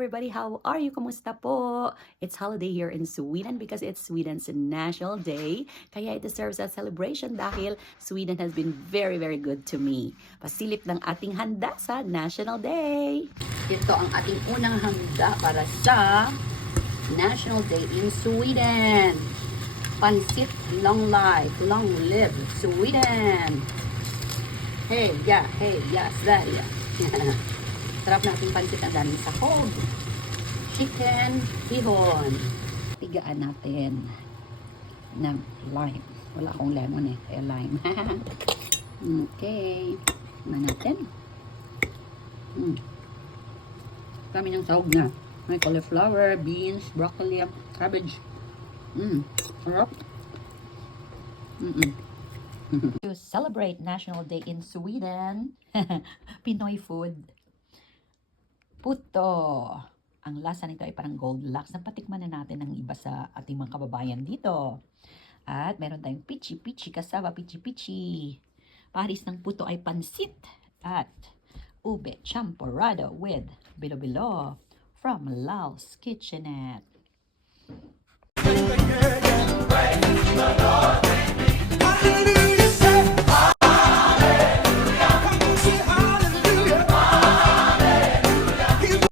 everybody, how are you? Kumusta po? It's holiday here in Sweden because it's Sweden's National Day. Kaya it deserves a celebration dahil Sweden has been very, very good to me. Pasilip ng ating handa sa National Day. Ito ang ating unang handa para sa National Day in Sweden. Pansit long life, long live Sweden. Hey, yeah, hey, yes, that, yeah. Sarap natin pansit ang daming sahog. Chicken, bihon. Tigaan natin ng lime. Wala akong lemon eh, kaya lime. okay. Tingnan natin. Mm. Kami ng sahog na. May cauliflower, beans, broccoli, cabbage. Mm. Sarap. Mm-mm. to celebrate National Day in Sweden, Pinoy food. Puto. Ang lasa nito ay parang Goldilocks. Napatikman na natin ng iba sa ating mga kababayan dito. At meron tayong pichi-pichi, kasaba pichi-pichi. Paris ng puto ay pansit. At ube champorado with bilo-bilo from Lal's Kitchenette.